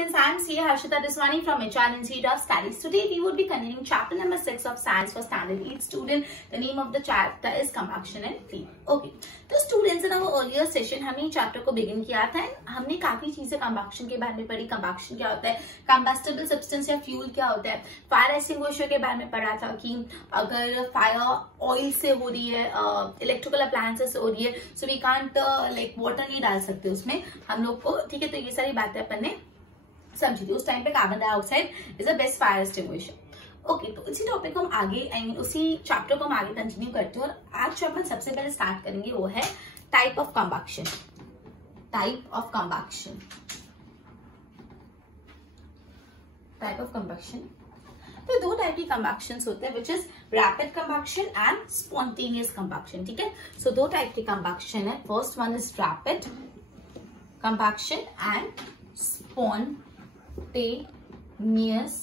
students, I am CA Harshita Deswani from HR Institute of Studies. Today we would be continuing chapter number 6 of Science for Standard 8 student. The name of the chapter is Combustion and Flame. Okay. तो students in our earlier session हमने chapter को begin किया था। हमने काफी चीजें combustion के बारे में पढ़ी। कंबक्शन क्या होता है, कंबस्टेबल सब्सटेंस या फ्यूल क्या होता है, फायर एक्सटिंग्विशर के बारे में पढ़ा था कि अगर फायर ऑयल से हो रही है, इलेक्ट्रिकल अप्लायंसेस से हो रही है, so we can't like water नहीं डाल सकते उसमें हम लोग को। ठीक है, तो ये सारी बातें अपन ने समझी थी। उस टाइम पे carbon dioxide is a best fire extinguisher. Okay, तो इसी टॉपिक को हम आगे उसी चैप्टर को हम आगे कंटिन्यू करते हैं। और आज जो अपन सबसे पहले स्टार्ट करेंगे वो है type of combustion. Type of combustion, type of combustion. तो दो टाइप की कंबक्शन होते हैं, which is rapid combustion and spontaneous combustion. ठीक है, सो दो टाइप की कंबक्शन है। First one is rapid combustion and spontaneous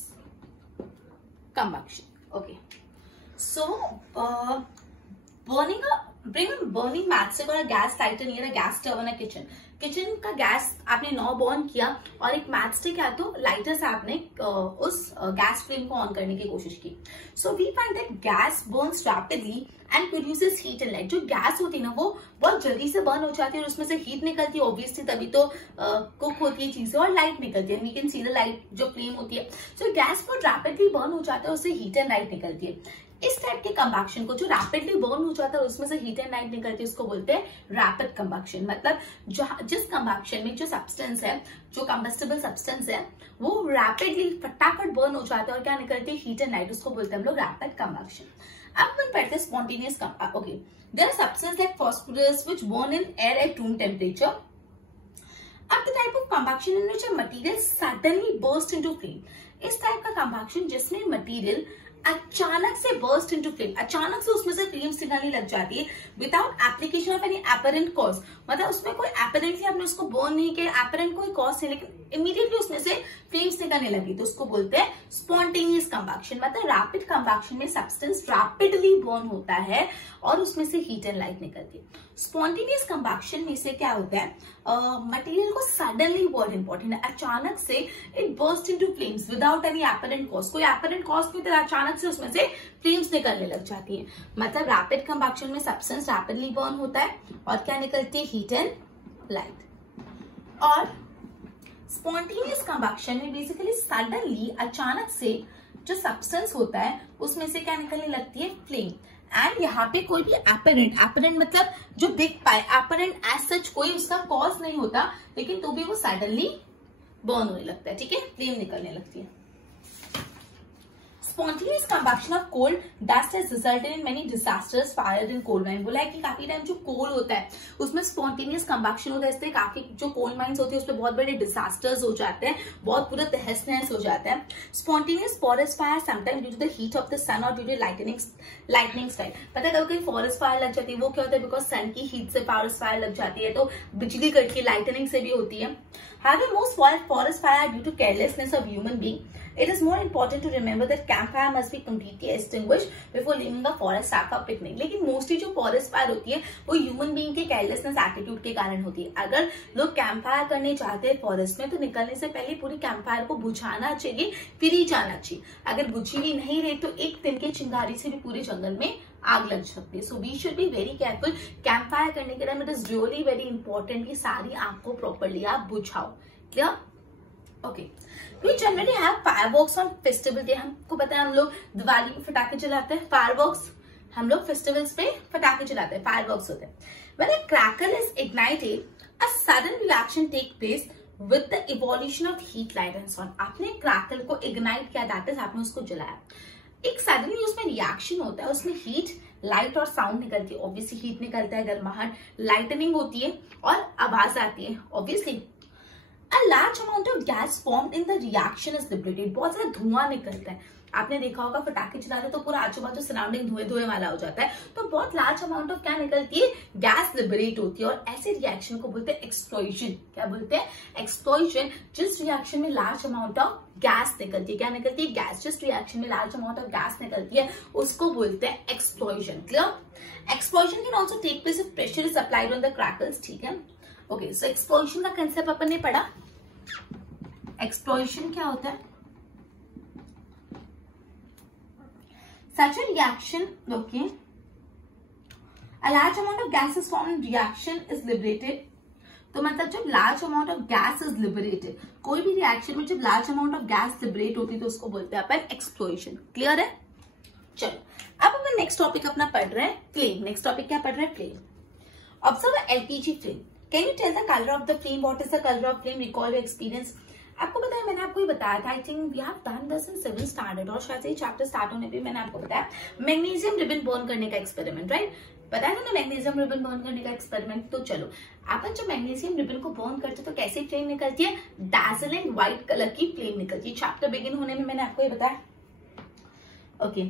combustion. Okay, so bring a burning matchstick or a gas lighter near a gas stove in a kitchen. Kitchen का gas आपने नौ burn किया और एक मैचस्टिक या तो lighter से आपने उस गैस फ्लेम को ऑन करने की कोशिश की। So we find that gas burns rapidly and produces heat and light. जो गैस होती है ना वो बहुत जल्दी से बर्न हो जाती है और उसमें से हीट निकलती है, ऑब्वियसली तभी तो कुक होती है चीजें, और लाइट निकलती है। We can see the light, जो फ्लेम होती है। सो गैस बहुत रैपिडली बर्न हो जाता है, उससे हीट एंड लाइट निकलती है। इस टाइप के कंबक्शन को, जो रैपिडली बर्न हो जाता है उसमें से हीट एंड लाइट निकलती है, उसको बोलते हैं रैपिड कंबक्शन। मतलब जिस कंबक्शन में जो सब्सटेंस है, जो कंबस्टेबल सब्सटेंस है, वो रैपिडली फटाफट बर्न हो जाता है और क्या निकलती है, हीट एंड लाइट, उसको बोलते हैं हम लोग रैपिड कंबक्शन। अब अपन पढ़ते हैं spontaneous. Okay, there are substance like phosphorus which burn in air at room temperature. अब the type of combustion in which a material suddenly burst into flame. इस टाइप का कंबक्शन जिसमें मटेरियल अचानक से बर्स्ट इनटू फ्लेम, अचानक से उसमें से फ्लेम्स निकलने लग जाती है without application of any apparent cause. मतलब उसमें कोई एपरेंटली आपने उसको बर्न नहीं किया, एपरेंट कोई कॉज नहीं, लेकिन इमीडिएटली उसमें से फ्लेम्स निकलने लगी, तो उसको बोलते हैं स्पॉन्टेनियस कंबक्शन। मतलब रैपिड कंबक्शन में सब्सटेंस रैपिडली बर्न होता है और उसमें से हीट एंड लाइट निकलती है। स्पॉन्टेनियस कंबक्शन में से क्या होता है, मटेरियल को सडनली, बहुत इंपॉर्टेंट है, अचानक से it burst into flames without any apparent cause. कोई एपरेंट कॉज नहीं, तो अचानक से उसमें से फ्लेम्स निकलने लग जाती है। मतलब रैपिड कंबक्शन में सब्सटेंस रैपिडली बर्न होता है और क्या निकलती है, हीट एंड लाइट। और स्पॉन्टेनियस कंबक्शन में बेसिकली सडनली, अचानक से जो सब्सटेंस होता है उसमें से क्या निकलने लगती है, फ्लेम। एंड यहाँ पे कोई भी एपरेंट मतलब जो दिख पाए, एपरेंट एज सच कोई उसका कॉज नहीं होता, लेकिन तो भी वो सडनली बर्न होने लगता है। ठीक है, फ्लेम निकलने लगती है। Spontaneous combustion of coal dust has resulted in many disasters, fire in coal mine। बोला है कि काफी टाइम जो कोल होता है उसमें स्पॉन्टेनियस कंबक्शन होता है, इससे काफी जो कोल माइंस होती है उसमें बहुत बड़े डिजास्टर्स हो जाते हैं, बहुत पूरा तहस नहस हो जाता है। Spontaneous forest fire sometime due to the heat of the sun और ड्यू टू लाइटनिंग स्ट्राइक। पता है कभी फॉरेस्ट फायर लग जाती है, वो क्या होता है, बिकॉज सन की हीट से फॉरेस्ट फायर लग जाती है, तो बिजली कड़की लाइटनिंग से भी होती है। However, most forest fire are due to carelessness of human being. It is more important to remember that campfire must be completely extinguished before leaving the forest for picnic. लेकिन मोस्टली जो forest fire होती है वो human being के carelessness attitude के कारण होती है। अगर लोग कैंप फायर करने जाते हैं फॉरेस्ट में, तो निकलने से पहले पूरी कैंप फायर को बुझाना चाहिए, फिर ही जाना चाहिए। अगर बुझी भी नहीं रही तो एक दिन की चिंगारी से भी पूरे जंगल में आग लग सकती है। So we should be very careful. Camp fire करने के time it is really very important कि सारी आग को प्रॉपरली आप बुझाओ। Clear? Okay, we generally have fireworks on festival day. हमको पता है हम लोग दिवाली पे फटाखे जलाते हैं, फायरवर्क्स हम लोग फेस्टिवल्स पे फटाखे जलाते हैं, फायरवर्क्स होते हैं। When a crackle is ignited, a sudden reaction take place with the evolution of heat, light and sound. आपने क्रैकल को इग्नाइट किया, दैट इज आपने उसको जलाया, एक सडनली उसमें रिएक्शन होता है, उसमें हीट, लाइट और साउंड निकलती है। ऑब्वियसली हीट निकलता है, गर्माहट, लाइटनिंग होती है और आवाज आती है। Obviously A large amount of gas formed in the reaction is liberated। बहुत सारा धुआं निकलता है। आपने देखा होगा फटाखे चला रहे तो पूरा आजू बाजू सराउंडिंग धुएं धुएं वाला हो जाता है, तो बहुत लार्ज अमाउंट ऑफ क्या निकलती है, गैस लिबरेट होती है। और ऐसे रिएक्शन को बोलते हैं एक्सप्लोजन। क्या बोलते हैं, एक्सप्लोजन। जिस रिएक्शन में लार्ज अमाउंट ऑफ गैस निकलती है, क्या निकलती है, गैस। जिस रिएक्शन में लार्ज अमाउंट ऑफ गैस निकलती है उसको बोलते हैं explosion. Clear? Explosion can also take place if pressure is applied on the crackles. ठीक है, ओके, सो एक्सप्लोजन का कंसेप्ट अपन ने पढ़ा। एक्सप्लोरेशन क्या होता है? Such a reaction, okay, a large amount of gas is formed and reaction is liberated. तो मतलब जब large amount of gas is liberated, कोई भी रिएक्शन में जब large amount of gas liberate होती है तो उसको बोलते हैं अपन एक्सप्लोरेशन। क्लियर है? चलो अब अपन नेक्स्ट टॉपिक अपना पढ़ रहे हैं फ्लेम। नेक्स्ट टॉपिक क्या पढ़ रहे हैं? Flame. Observe LPG flame. Can you tell the colour of the flame? What is the colour of flame? Recall your experience. आपको पता है, मैंने आपको ये बताया था, I think we have done this in 7th standard, और शायद ये चैप्टर स्टार्ट होने पे मैंने आपको बताया मैग्नीशियम रिबन बर्न करने का एक्सपेरिमेंट, राइट? बताया था ना मैग्नीशियम रिबन बर्न करने का एक्सपेरिमेंट। तो चलो अपन जब मैग्नीशियम रिबन को बर्न करते तो कैसी फ्लेम निकलती है? डैज़लिंग व्हाइट कलर की फ्लेम निकलती है। चैप्टर बिगिन होने में मैंने आपको ये बताया। ओके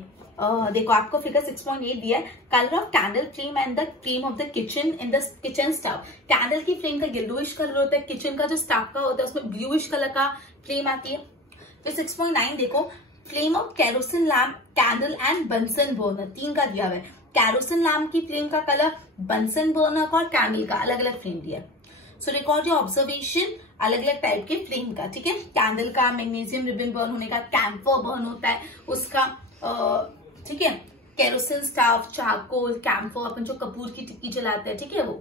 देखो आपको फिगर 6.8 दिया है। Colour of candle flame and the flame of the kitchen in the kitchen stove. Candle की फ्लेम का येलोइश कलर होता है, किचन का जो स्टव का होता है उसमें ब्लूइश कलर का फ्लेम आती है। फिर 6.9 देखो, flame of kerosene lamp, candle and Bunsen burner, 3 का दिया हुआ है। केरोसिन लैम्प की फ्लेम का कलर, बंसन बर्नर का और कैंडल का अलग अलग फ्लेम दिया। सो रिकॉर्ड योर ऑब्जर्वेशन अलग अलग टाइप के फ्लेम का, ठीक है? कैंडल का, मैग्नीशियम रिबन बर्न होने का, कैम्फर बर्न होता है उसका, ठीक है? केरोसिन स्टव, चारकोल, कैम्फर, अपन जो कपूर की टिक्की जलाते हैं, ठीक है वो।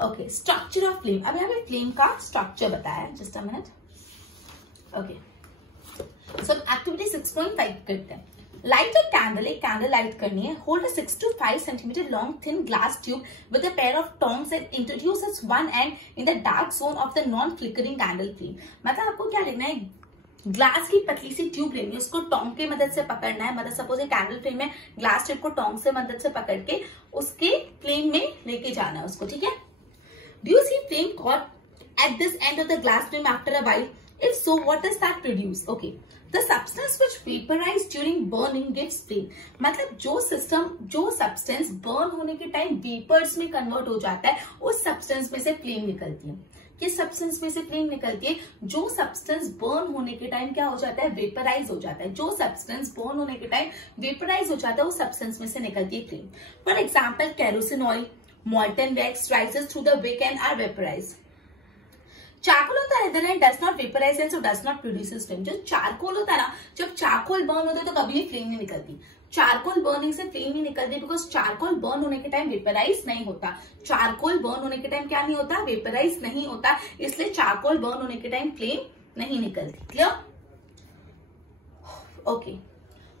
Okay, structure of flame. अब यहाँ पे फ्लेम का स्ट्रक्चर बताया, just a minute. Okay, so activity 6.5 करते हैं। लाइट अ कैंडल, एक कैंडल लाइट करनी है। Hold a 6 to 5 centimeter long thin glass tube with a pair of tongs and introduce it's one and in the dark zone of the non flickering candle flame. मतलब आपको क्या लेना है? Glass की पतली सी tube लेनी है, उसको टोंग की मदद से पकड़ना है। मतलब सपोज एक कैंडल फ्लेम में ग्लास ट्यूब को टोंग से मदद से पकड़ के उसके फ्लेम में लेके जाना है उसको, ठीक है? Do you see flame caught at this end of the glass flame after a while? If so, what does that produce? Okay, the substance which vaporize during burning gives flame. मतलब जो substance burn होने के time vapours में convert हो जाता है, उस substance में से फ्लेम निकलती है। किस सब्सटेंस में से फ्लेम निकलती है? जो सब्सटेंस बर्न होने के टाइम क्या हो जाता है? वेपराइज हो जाता है। जो सब्सटेंस बर्न होने के टाइम वेपराइज हो जाता है, उस सब्सटेंस में से निकलती है flame. For example kerosene oil, molten wax rises through the wick and are vaporized. Charcoal होता है इधर does not vaporise and so does not produce flame. जो चारकोल होता है ना, जब चारकोल बर्न होता है तो कभी भी फ्लेम नहीं निकलती। चारकोल बर्निंग से फ्लेम नहीं निकलती, बिकॉज चारकोल बर्न होने के टाइम वेपराइज नहीं होता। चारकोल बर्न होने के टाइम क्या नहीं होता? वेपराइज नहीं होता, इसलिए चारकोल बर्न होने के टाइम फ्लेम नहीं निकलती। Clear? Okay,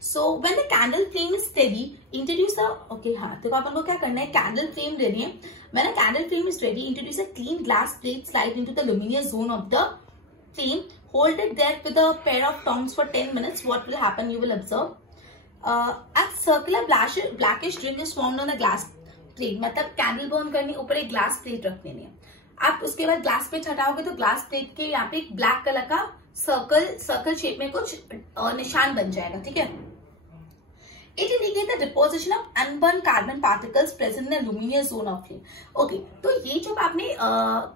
so when the candle flame is steady introduce a, okay हाँ देखो अपन को क्या करना है, कैंडल फ्लेम लेनी है। When a candle flame is ready, introduce a clean glass plate, slide into the luminous zone of the flame, hold it there with a pair of tongs for 10 minutes. What will happen? You will observe. A circular blackish ring is formed on the glass plate. मतलब candle burn करनी, ऊपर एक glass plate रख देनी है। आप उसके बाद ग्लास प्लेट हटाओगे तो ग्लास प्लेट के यहाँ पे एक ब्लैक कलर का सर्कल शेप में कुछ निशान बन जाएगा, ठीक है? It indicates the deposition of unburned carbon particles present in the luminous zone of flame. Okay, तो ये जब आपने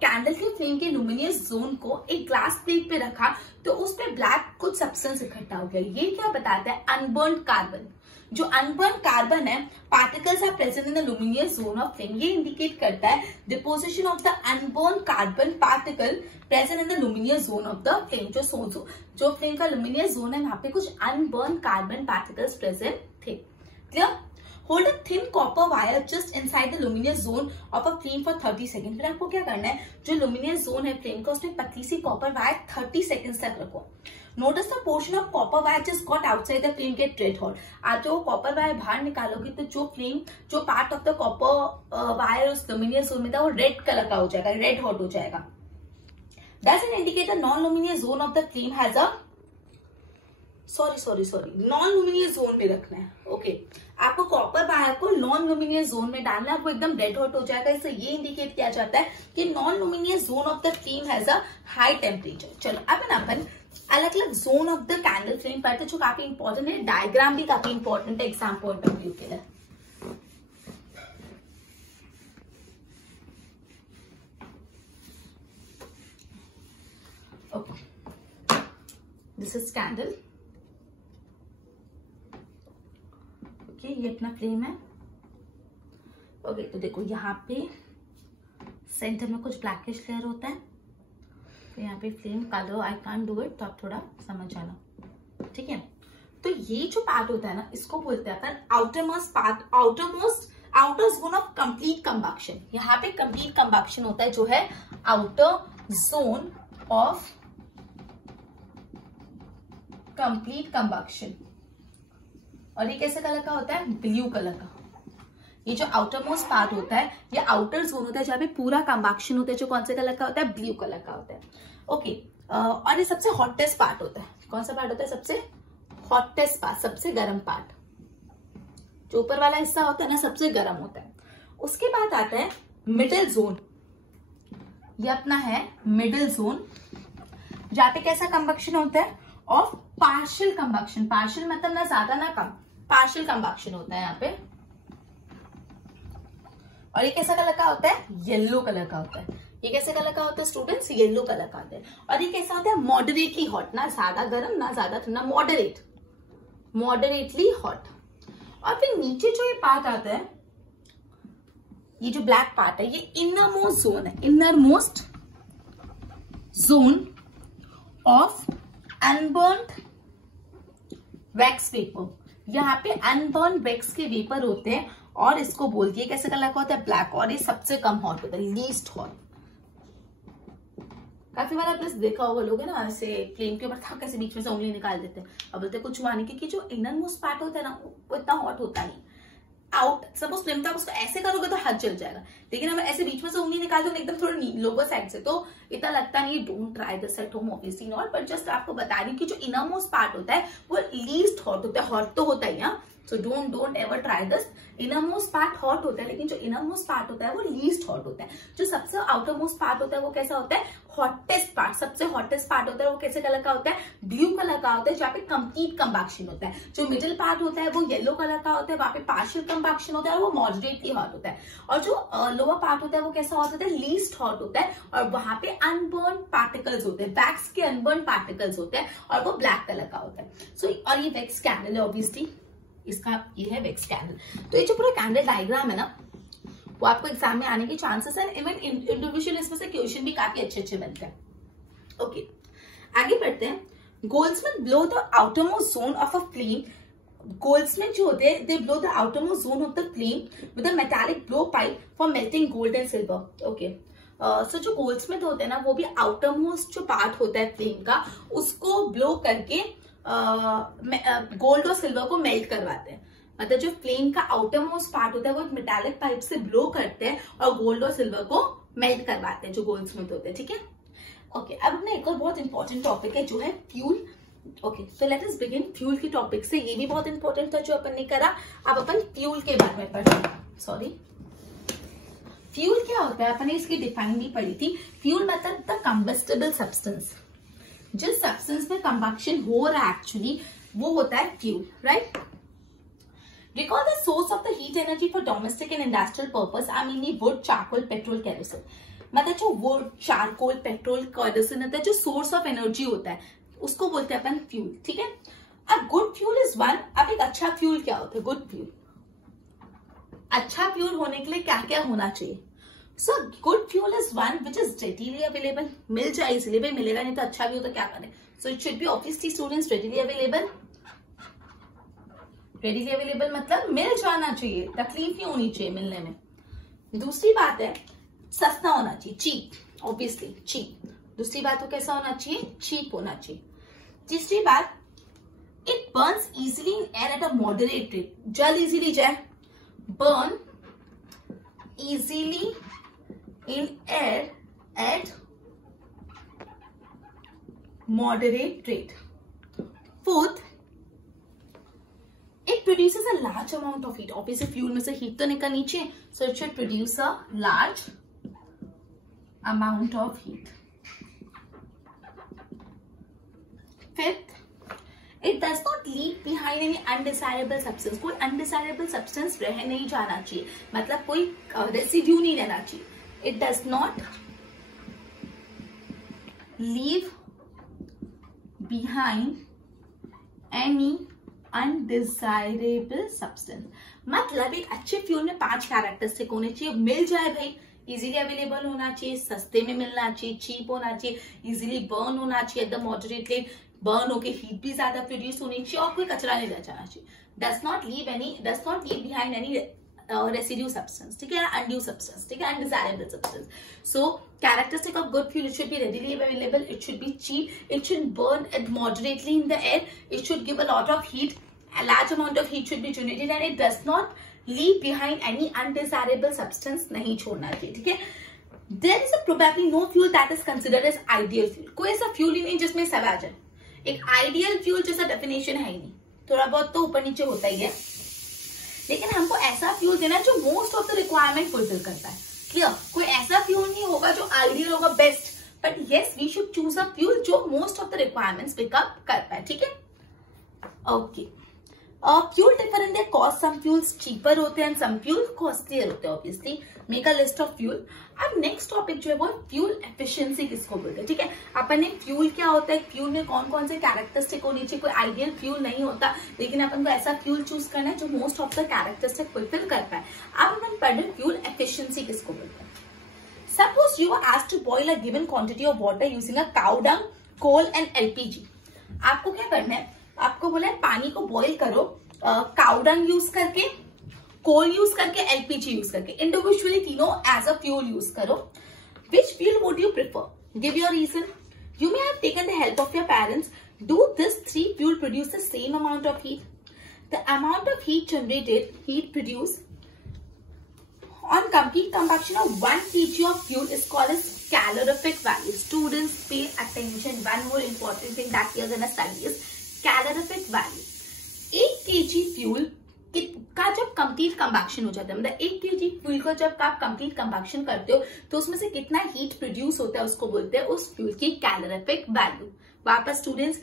कैंडल की फ्लेम के luminous zone को एक ग्लास प्लेट पे रखा तो उस पे ब्लैक कुछ सब्सटेंस इकट्ठा हो गया। ये क्या बताता है? Unburned carbon. जो अनबर्न्ड कार्बन है, particles are present in the luminous zone of flame। ये इंडिकेट करता है deposition of the unburned carbon particle present in the luminous zone of the flame। जो फ्लेम का luminous zone है, वहां पे कुछ अनबर्न्ड कार्बन पार्टिकल्स प्रेजेंट थे। Clear? Hold a thin copper wire just inside the luminous zone of a flame for 30 second. फिर आपको क्या करना है, जो लुमिनियस जोन है फ्लेम का, उसमें पतली सी कॉपर वायर 30 सेकंड्स तक रखो। Notice the portion of copper wire just got outside the flame get red hot. आप जो कॉपर वायर बाहर निकालोगे तो जो part of the copper wire उस लुमिनियस जोन में था वो रेड कलर का हो जाएगा, रेड हॉट हो जाएगा। Does it indicate the non luminous zone of the flame has a sorry non luminous zone में रखना है। ओके, आपको कॉपर वायर को नॉन लुमिनियस जोन में डालना है, वो एकदम रेड हॉट हो जाएगा। इससे ये इंडिकेट किया जाता है कि non luminous zone of the flame has a high temperature. चलो अब अपन अलग अलग zone of the candle flame पढ़ते, जो काफी इंपॉर्टेंट है। डायग्राम भी काफी इंपॉर्टेंट है एग्जाम पॉइंट ऑफ व्यू के लिए। Okay, this is candle. ये अपना फ्लेम है। ओके, तो देखो यहाँ पे सेंटर में कुछ ब्लैकिश लेयर होता है, तो यहाँ पे flame colour I can't do it, तो आप थोड़ा समझ आना, ठीक है। तो ये जो पार्ट होता है ना, इसको बोलते हैं अपन outermost part, outer zone of complete combustion. यहाँ पे कंप्लीट कंबक्शन होता है जो है outer zone of complete combustion. और ये कैसे कलर का होता है? ब्लू कलर का। ये जो आउटर मोस्ट पार्ट होता है, ये आउटर जोन होता है जहाँ पे पूरा कंबक्शन होता है, जो कौन से कलर का होता है? ब्लू कलर का होता है। ओके, और ये सबसे हॉटेस्ट पार्ट होता है। कौन सा पार्ट होता है? सबसे हॉटेस्ट पार्ट, सबसे गर्म पार्ट। जो ऊपर वाला हिस्सा होता है ना, सबसे गर्म होता है। उसके बाद आता है मिडिल जोन। ये अपना है मिडिल जोन, जहाँ पे कैसा कंबक्शन होता है? Of partial combustion. पार्शियल मतलब ना ज्यादा ना कम, पार्शियल कंबक्शन होता है यहाँ पे। और ये कैसा कलर का होता है? येलो कलर का होता है। ये कैसे कलर का होता है स्टूडेंट्स? येलो कलर का होता है। और ये कैसा होता है? मॉडरेटली हॉट, ना ज्यादा गर्म ना ज्यादा ठंडा, मॉडरेटली हॉट। और फिर नीचे जो ये पार्ट आता है, ये जो ब्लैक पार्ट है, ये इनर मोस्ट जोन है, inner most zone of unburned wax vapour. यहाँ पे अनबर्न वैक्स के वेपर होते हैं और इसको बोलती है कैसे कलर का होता है? ब्लैक। और ये सबसे कम हॉट होता है, लीस्ट हॉट। काफी बार आपने देखा होगा लोग है ना, ऐसे फ्लेम के ऊपर था कैसे बीच में से उंगली निकाल देते हैं। अब बोलते कुछ हुआ नहीं, क्योंकि जो इनर मोस्ट पार्ट होता है ना, वो इतना हॉट होता नहीं। आउट सपोज फ्लेम तो आप उसको ऐसे करोगे तो हाथ जल जाएगा, लेकिन अगर ऐसे बीच में से उंगली निकाल दो एकदम थोड़ा लोअर साइड से, तो इतना लगता नहीं। Don't try this at home obviously not, but just आपको बता रही हूँ कि जो इनर मोस्ट पार्ट होता है वो लीस्ट हॉट होता है। हॉट तो होता ही है, so don't ever try this. Inner most part hot होता है, लेकिन जो इनर मोस्ट पार्ट होता है वो लीस्ट हॉट होता है। जो सबसे आउटर मोस्ट पार्ट होता है वो कैसा होता है? हॉटेस्ट पार्ट, सबसे हॉटेस्ट पार्ट होता है वो कैसे कलर का होता है? ब्लू कलर का होता है, जहाँ पे कंप्लीट कंबक्शन होता है। जो मिडिल पार्ट होता है वो येलो कलर का होता है, वहां पे पार्शियल कंबक्शन होता है और वो मॉडरेटली हॉट होता है। और जो लोअर पार्ट होता है वो कैसा हॉट होता है? लीस्ट हॉट होता है। और वहां पे अनबर्न पार्टिकल्स होते हैं, वैक्स के अनबर्न पार्टिकल्स होते हैं, और वो ब्लैक कलर का होता है। सो और ये वैक्स कैंडल है ऑब्वियसली, इसका ये है वैक्स कैंडल। तो ये जो पूरा कैंडल डायग्राम है ना, वो आपको एग्जाम में आने के चांसेस है। इवन इंडिविजुअल इसमें से क्वेश्चन भी काफी अच्छे अच्छे बनते हैं। ओके, आगे बढ़ते हैं। Goldsmith blow the outermost zone of a flame. Goldsmith जो होते हैं, they blow the outermost zone of the flame with a metallic blow pipe for melting gold and silver. Okay, so जो गोल्ड्समिथ होते हैं ना, वो भी आउटरमोस्ट जो पार्ट होता है फ्लेम का, उसको ब्लो करके गोल्ड और सिल्वर को मेल्ट करवाते हैं। मतलब जो फ्लेम का आउटर मोस्ट पार्ट होता है वो एक मेटालिक पाइप से ब्लो करते हैं और गोल्ड और सिल्वर को मेल्ट करवाते हैं, जो गोल्डस्मिथ होते हैं। ठीक है, ओके। अब अपना एक और बहुत इंपॉर्टेंट टॉपिक है जो है fuel. Okay, so let us begin fuel के टॉपिक से। ये भी बहुत इंपॉर्टेंट था जो अपन ने करा। अब अपन फ्यूल के बारे में पढ़ते। सॉरी, फ्यूल क्या होता है? अपन ने इसकी डिफाइन भी पढ़ी थी। फ्यूल मतलब द कंबस्टेबल सब्सटेंस, जिस सब्सटेंस में कंबक्शन हो रहा है एक्चुअली, वो होता है fuel, right? Recall the source of the heat energy for domestic and industrial purpose are mainly wood, charcoal, petrol, kerosene. मतलब जो wood, charcoal, petrol, kerosene होता है, जो source of energy होता है, उसको बोलते हैं अपन fuel। ठीक है, अब good fuel is one। अब एक अच्छा fuel क्या होता है? good fuel। अच्छा fuel होने के लिए क्या क्या होना चाहिए? So good fuel is one which is readily available। मिल जाए इसलिए, भाई मिलेगा नहीं तो अच्छा भी हो तो क्या करें? So it should be obviously students readily available। Readily available मतलब मिल जाना चाहिए, तकलीफ नहीं होनी चाहिए मिलने में। दूसरी बात है सस्ता होना चाहिए, चीप, ऑब्वियसली चीप। दूसरी बात तो कैसा होना चाहिए? चीप होना चाहिए। तीसरी बात, it Burns easily in air at a moderate rate. जल इजीली जाए, burn easily in air eight moderate rate. Fourth, it produces a large amount of heat। obviously fuel में से हीट तो निकलनी चाहिए, so it should produce a large amount of heat। Fifth, it does not leave behind any undesirable substance। कोई undesirable substance रह नहीं जाना चाहिए, मतलब कोई रेसिड्यू नहीं रहना चाहिए। it does not leave behind any undesirable substance. मतलब एक अच्छे फ्यूल में 5 कैरेक्टरिस्टिक होने चाहिए। मिल जाए भाई, इजीली अवेलेबल होना चाहिए, सस्ते में मिलना चाहिए, चीप होना चाहिए, इजीली बर्न होना चाहिए, एकदम मॉडरेटली बर्न होके हीट भी ज्यादा प्रोड्यूस होनी चाहिए और कोई कचरा नहीं रह जाना चाहिए, does not leave behind any residue substance, ठीक है, अनड्यू सब्सटेंस, ठीक है, undesirable substance. So characteristic of good fuel, it should be readily available, it should be cheap, it should burn moderately in the air, it should give a lot of heat, a large amount of heat should be generated, and it does not leave behind any undesirable substance, नहीं छोड़ना चाहिए, ठीक है. There is probably no fuel that is considered as ideal fuel. कोई ऐसा fuel ही नहीं जिसमें सब आ जाए. एक आइडियल फ्यूल जैसा डेफिनेशन है ही नहीं, थोड़ा बहुत तो ऊपर नीचे होता ही है, लेकिन हमको ऐसा फ्यूल देना जो most of the requirement fulfil करता है. क्लियर? कोई ऐसा फ्यूल नहीं होगा जो आइडियल होगा best, but yes we should choose a fuel जो most of the requirements pick up कर पाए, ठीक है. Okay, fuel differ in their cost, some fuels cheaper होते हैं, सम फ्यूल कॉस्टलियर होते हैं. Obviously make a list of fuel. अब नेक्स्ट टॉपिक जो है वो फ्यूल एफिशिएंसी किसको बोलते हैं, ठीक है. अपन ने फ्यूल क्या होता है, फ्यूल में कौन कौन से कैरेक्टरिस्टिक होनी चाहिए, कोई आइडियल फ्यूल नहीं होता, लेकिन अपन को ऐसा फ्यूल चूज करना है जो most of the characteristic fulfil कर पाए. अब अपन पढ़ रहे फ्यूल एफिशिएंसी किसको बोलते हैं. Suppose you are asked to boil a given quantity of water using a cow dung, coal and LPG. आपको क्या करना है, आपको बोला है पानी को बॉयल करो काउ डंग यूज करके, कोल यूज करके, एलपीजी यूज करके, इंडिविजुअली तीनों एज अ फ्यूल यूज करो. Which fuel would you prefer, give your reason. You may have taken the help of your parents. Do this three fuel produce the same amount of heat. The amount of heat generated, heat produce on complete combustion of 1 kg of fuel is called as calorific value. Students pay attention. One more important thing that we are going to study is calorific value. 1 kg fuel का जब complete combustion हो जाता है, मतलब 1 kg fuel को जब आप complete combustion करते हो तो उसमें से कितना हीट प्रोड्यूस होता है उसको बोलते हैं उस फ्यूल की कैलोरिफिक वैल्यू. वापस स्टूडेंट्स,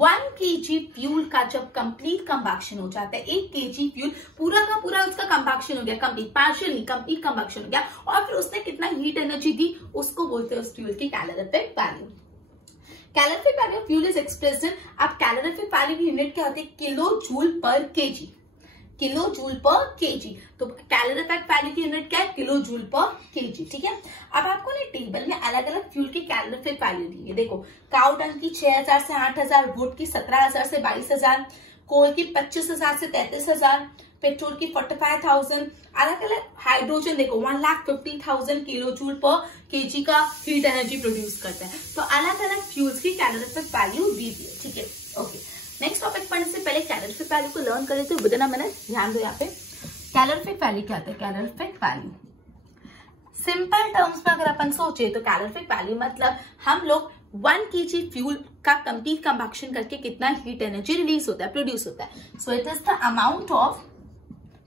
1 kg फ्यूल का जब कंप्लीट कंबक्शन हो जाता है, 1 kg फ्यूल पूरा का पूरा उसका कंबक्शन हो गया, कंप्लीट पार्शियली कंप्लीट कंबक्शन हो गया, और फिर उसने कितना हीट एनर्जी दी उसको बोलते हैं उस फ्यूल की calorific value. Calorific value of fuel is expressed in, अब कैलोरिफिक वैल्यू की यूनिट क्या होती है, kilo joule per kg, kilo joule per KG. तो कैलोरिफिक वैल्यू की यूनिट क्या है, किलो जूल पर केजी, ठीक है. अब आपको ना टेबल में अलग अलग फ्यूल की कैलोरिफिक वैल्यू दी है. देखो, काउ डंग की 6000 से 8000, वुड की 17000 से 22000, कोल की 25000 से 33000, पेट्रोल की 45000, अलग अलग. हाइड्रोजन देखो 1,50,000 किलो जूल पर केजी का हीट एनर्जी प्रोड्यूस करता है. तो अलग अलग फ्यूल्स की कैलोरिफिक वैल्यू दी है, ठीक है. ओके, नेक्स्ट टॉपिक पढ़ने से पहले कैलोरिफिक वैल्यू को लर्न कर लेते हैं विदिन अ मिनट. ध्यान दो यहाँ पे, कैलोरिफिक वैल्यू क्या होता है. कैलोरिफिक वैल्यू सिंपल टर्म्स में अगर अपन सोचे तो कैलोरिफिक वैल्यू मतलब हम लोग 1 kg फ्यूल का कंप्लीट कंबक्शन करके कितना हीट एनर्जी रिलीज होता है, प्रोड्यूस होता है. So it is the amount of,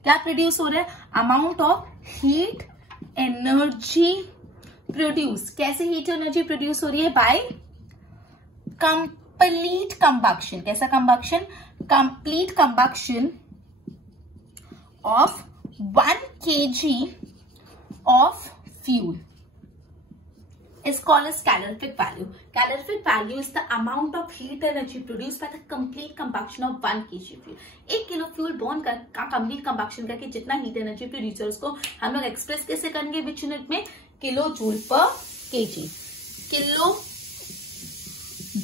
क्या प्रोड्यूस हो रहा है, amount of heat energy produce. कैसे हीट एनर्जी प्रोड्यूस हो रही है, बाय कंप्लीट कंबक्शन. कैसा combustion, complete combustion of 1 kg of fuel is called as calorific value. Calorific value is the amount of heat energy produced by the complete combustion of 1 kg fuel. 1 kilo fuel burn का complete combustion करके जितना heat energy produce है उसको हम लोग एक्सप्रेस कैसे करेंगे, विच यूनिट में, kilo joule per kg. Kilo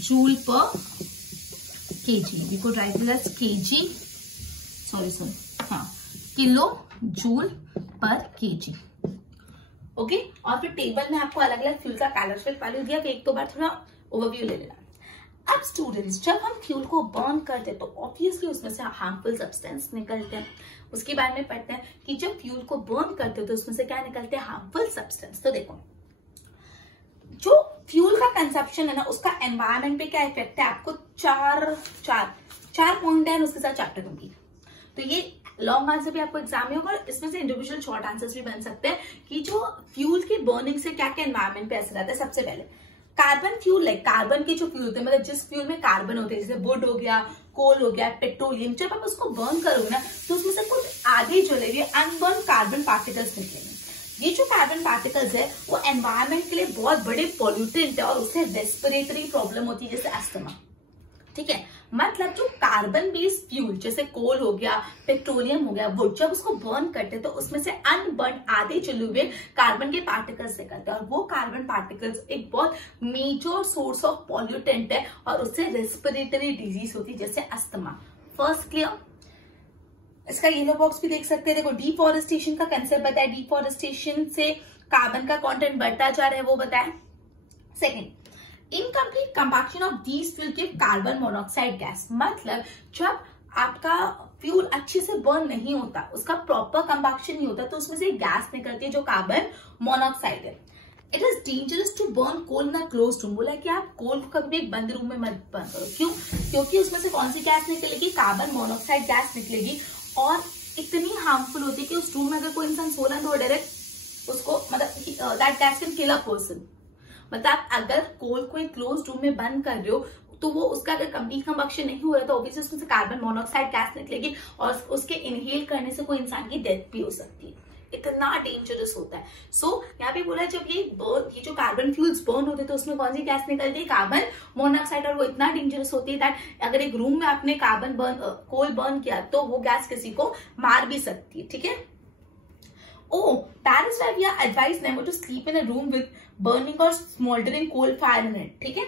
joule per kg, we could write this as kg, sorry हाँ, kilo joule per kg. Okay, और फिर टेबल में आपको अलग अलग फ्यूल का कैलोरिफिक वैल्यू दिया, कि एक तो बार थोड़ा ओवरव्यू ले लेना. अब स्टूडेंट्स, जब हम फ्यूल को बर्न करते हैं तो ऑब्वियसली उसमें से हार्मफुल सब्सटेंस निकलते हैं. उसके बारे में पढ़ते हैं कि जब फ्यूल को बर्न करते हो तो उसमें से क्या निकलते हैं, हार्मफुल सब्सटेंस. तो देखो, जो फ्यूल का कंजप्शन है ना, उसका एनवायरमेंट पे क्या इफेक्ट है, आपको चार पॉइंट है उसके साथ चैप्टर कंप्लीट. तो ये लॉन्ग आंसर भी आपको एग्जाम में होगा, और इसमें से इंडिविजुअल शॉर्ट आंसर्स भी बन सकते हैं कि जो फ्यूल की बर्निंग से क्या क्या एनवायरमेंट पे असर आता है. सबसे पहले कार्बन फ्यूल, लाइक कार्बन के जो फ्यूल होते हैं, मतलब जिस फ्यूल में कार्बन होते हैं, जैसे वुड हो गया, कोल हो गया, पेट्रोलियम, जब आप उसको बर्न करोगे ना तो उसमें से कुछ आधे जले हुए अनबर्न कार्बन पार्टिकल्स निकलेंगे. ये जो कार्बन पार्टिकल्स है वो एनवायरमेंट के लिए बहुत बड़े पॉल्यूटेंट है और उससे रेस्पिरेटरी प्रॉब्लम होती है, जैसे अस्थमा. ठीक है, मतलब जो कार्बन बेस्ड फ्यूल जैसे कोल हो गया, पेट्रोलियम हो गया, वुड, जब उसको बर्न करते हैं तो उसमें से अनबर्न आधे जले हुए कार्बन के पार्टिकल्स निकलते हैं और वो कार्बन पार्टिकल्स एक बहुत मेजर सोर्स ऑफ पॉल्यूटेंट है और उससे रेस्पिरेटरी डिजीज होती है जैसे अस्थमा। First clear? इसका येलो बॉक्स भी देख सकते हैं। देखो डिफॉरेस्टेशन का कंसेप्ट बताया, डिफॉरेस्टेशन से कार्बन का कंटेंट बढ़ता जा रहा है वो बताया। Second, incomplete combustion of these fuel give carbon monoxide gas, मतलब जब आपका फ्यूल अच्छे से बर्न नहीं होता, उसका प्रॉपर कंबक्शन नहीं होता तो उसमें से गैस निकलती है जो कार्बन मोनोऑक्साइड है। It is dangerous to burn coal in a closed room, बोला कि आप कोल को कभी भी एक बंद रूम में मत बर्न करो। क्यों? क्योंकि उसमें से कौन सी गैस निकलेगी? कार्बन मोनोऑक्साइड गैस निकलेगी और इतनी हार्मफुल होती है कि उस रूम में अगर कोई इंसान सो रहा है तो डायरेक्ट उसको मतलब that gas can kill a person. मतलब अगर कोल को एक क्लोज रूम में बंद कर रहे हो तो वो उसका अगर कंप्लीट कंबक्शन नहीं हो रहा तो ऑब्वियसली उसमें से कार्बन मोनोऑक्साइड गैस निकलेगी और उसके इनहेल करने से कोई इंसान की डेथ भी हो सकती है। इतना डेंजरस होता है। सो यहाँ पे बोला जब ये जो कार्बन फ्यूल्स बर्न होते हैं तो उसमें कौन सी गैस निकलती है? कार्बन मोनोऑक्साइड, और वो इतना डेंजरस होती है दैट अगर एक रूम में आपने कोल बर्न किया तो वो गैस किसी को मार भी सकती है। ठीक है। That is why we are advised never to sleep in a room with burning or smoldering coal fire in it. ठीक है।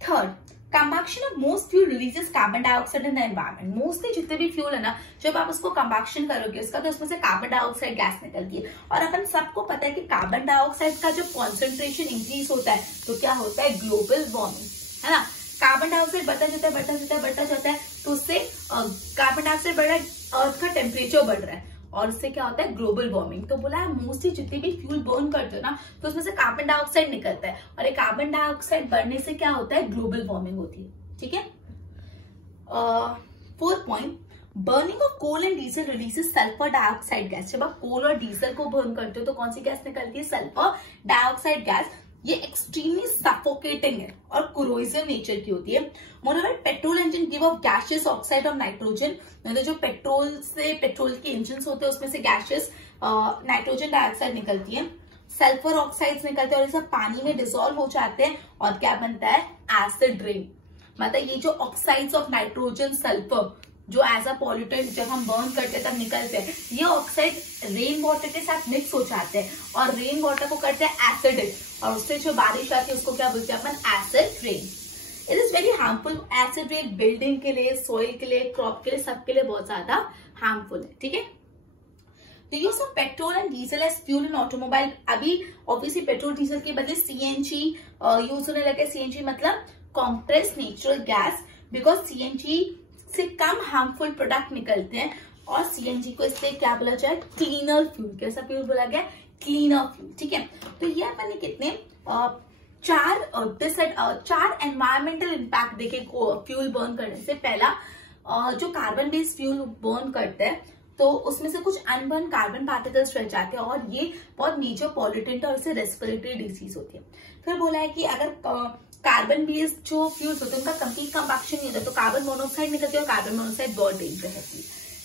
Third, combustion of most fuel releases carbon dioxide in the environment. Mostly जितने भी fuel है ना, जब आप उसको combustion करोगे उसका तो उसमें से कार्बन डाइऑक्साइड गैस निकलती है और अपन सबको पता है कि कार्बन डाइऑक्साइड का जब कॉन्सेंट्रेशन इंक्रीज होता है तो क्या होता है? ग्लोबल वार्मिंग, है ना। कार्बन डाइऑक्साइड बढ़ता जाता है तो उससे कार्बन डाइऑक्साइड बढ़ रहा है, अर्थ का टेम्परेचर बढ़ रहा है और उससे क्या होता है? Global warming. तो बोला है मोस्टली जितनी भी फ्यूल बर्न करते हो ना तो उसमें से कार्बन डाइऑक्साइड निकलता है और ये कार्बन डाइऑक्साइड बढ़ने से क्या होता है? ग्लोबल वार्मिंग होती है। ठीक है। Fourth point, burning of coal and diesel releases sulphur dioxide gas. जब आप कोल और डीजल को बर्न करते हो तो कौन सी गैस निकलती है? Sulphur dioxide gas. ये एक्सट्रीमली सफोकेटिंग है और कोरोसिव नेचर की होती है। Moreover, petrol engine give off gases oxide of nitrogen, मतलब जो पेट्रोल के इंजन होते हैं उसमें से गैसेस नाइट्रोजन डाइऑक्साइड निकलती है, सल्फर ऑक्साइड्स निकलते हैं और ये सब पानी में डिसॉल्व हो जाते हैं और क्या बनता है? Acid rain. मतलब ये जो ऑक्साइड्स ऑफ नाइट्रोजन, सल्फर जो एज अ पॉल्यूटेंट जब हम बर्न करते हैं तब निकलते हैं, ये ऑक्साइड रेन वाटर के साथ मिक्स हो जाते हैं और रेन वाटर को करते हैं एसिडिक और उससे जो बारिश आती है उसको क्या बोलते हैं अपन? Acid rain. It is very harmful. Acid rain building के लिए, सॉइल के लिए, क्रॉप के लिए, सबके लिए बहुत ज्यादा हार्मफुल है। ठीक है। The use of petrol and diesel as fuel in automobile, अभी ऑब्वियसली पेट्रोल डीजल के बदले सीएनजी यूज होने लगे। सीएनजी मतलब compressed natural gas, because CNG से कम हार्मफुल प्रोडक्ट निकलते हैं और सीएनजी को इसलिए क्या बोला जाए? Cleaner fuel. कैसा फ्यूल बोला गया? Cleaner fuel. ठीक है। तो ये अपन ने कितने चार एनवायरमेंटल इम्पैक्ट देखे फ्यूल बर्न करने से। पहला, जो कार्बन बेस्ड फ्यूल बर्न करते हैं तो उसमें से कुछ अनबर्न कार्बन पार्टिकल्स रह जाते हैं और ये बहुत मेजर पॉल्यूटेंट है और इससे रेस्पिरेटरी डिजीज होती है। फिर बोला है कि अगर कार्बन बेस्ड जो फ्यूल्स होते हैं उनका कंप्लीट कंबक्शन नहीं होता तो कार्बन मोनोऑक्साइड निकलती है और कार्बन मोनोऑक्साइड बहुत डेंजर है।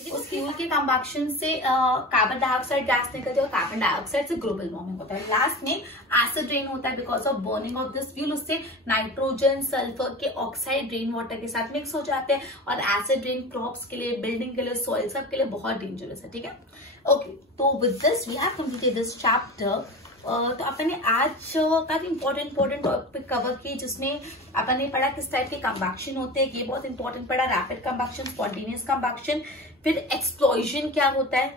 उस फ्यूल के कंबक्शन से कार्बन डाइऑक्साइड गैस निकलती है और कार्बन डाइऑक्साइड से ग्लोबल वार्मिंग होता है। लास्ट में एसिड रेन होता है because of burning of this fuel. उससे नाइट्रोजन, सल्फर के ऑक्साइड रेन वाटर के साथ मिक्स हो जाते हैं और एसिड रेन क्रॉप्स के लिए, बिल्डिंग के लिए, सॉइल सब के लिए बहुत डेंजरस है। ठीक है। ओके, तो with this we have completed this chapter. तो अपन ने आज काफी इंपॉर्टेंट टॉपिक कवर किए जिसमें अपन ने पढ़ा किस टाइप के कंबक्शन होते हैं, ये बहुत इंपॉर्टेंट पढ़ा, रैपिड कंबक्शन, स्पॉन्टेनियस कंबक्शन, फिर एक्सप्लोजन क्या होता है,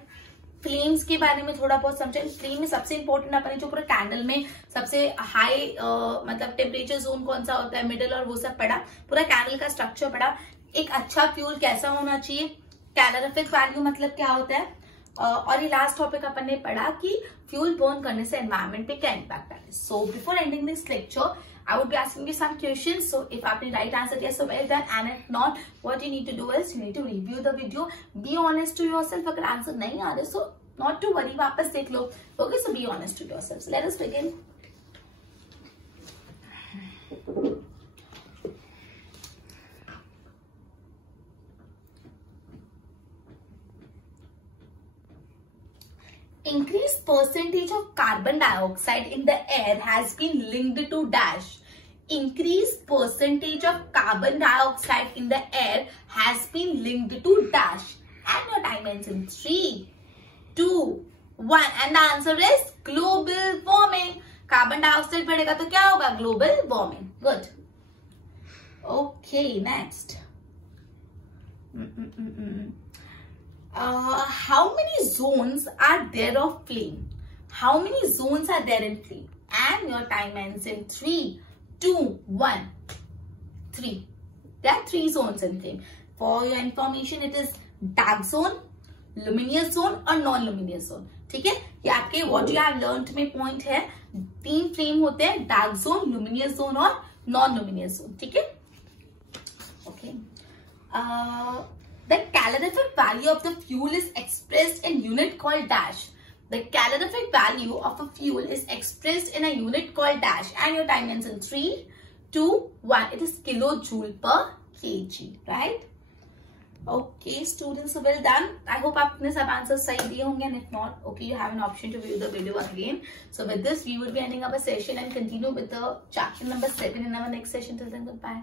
फ्लेम्स के बारे में थोड़ा बहुत समझा। फ्लेम में सबसे इंपॉर्टेंट अपन ने जो पूरा कैंडल में सबसे हाई मतलब टेम्परेचर जोन कौन सा होता है, मिडिल और वो सब पढ़ा, पूरा कैंडल का स्ट्रक्चर पढ़ा। एक अच्छा फ्यूल कैसा होना चाहिए, कैलोरिफिक वैल्यू मतलब क्या होता है, और ये लास्ट टॉपिक अपन ने पढ़ा कि फ्यूल बर्न करने से एनवायरमेंट पे क्या इम्पैक्ट आता है। So before ending this lecture I would be asking you some questions. So if आपने right answer yes, so well done. And if not, what you need to do is you need to review the video. Be honest to yourself. अगर answer नहीं आ रहे so not to worry, वापस देख लो. Okay, so be honest to yourself. So let us begin. Increased percentage of carbon dioxide in the air has been linked to dash. Increased percentage of carbon dioxide in the air has been linked to dash, and your time ends in 3, 2, 1, and the answer is global warming. Carbon dioxide बढ़ेगा तो क्या होगा? Global warming. Good. Okay, next. How many zones are there of flame? How many zones are there in flame? And your time ends in 3, 2, 1. 3. There are 3 zones in flame. For your information, it is dark zone, luminous zone और non-luminous zone. ठीक है, ये आपके what you have learned में point है. 3 flame होते हैं, dark zone, luminous zone और नॉन लुमिनियस जोन. ठीक है. Okay. The calorific value of the fuel is expressed in unit called dash. The calorific value of a fuel is expressed in a unit called dash, and your time ends in 3, 2, 1. It is kilojoule per kg, right? Okay, students, well done. I hope आपने सब answer सही दिए होंगे, and if not, okay, you have an option to view the video again. So with this, we will be ending up a session and continue with the chapter number 7 in our next session. Till then, goodbye.